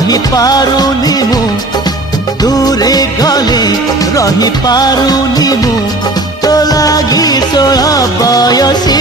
रही पारुनी मु दूरे गले रही पारुनी मु तो लागी 16 बयसी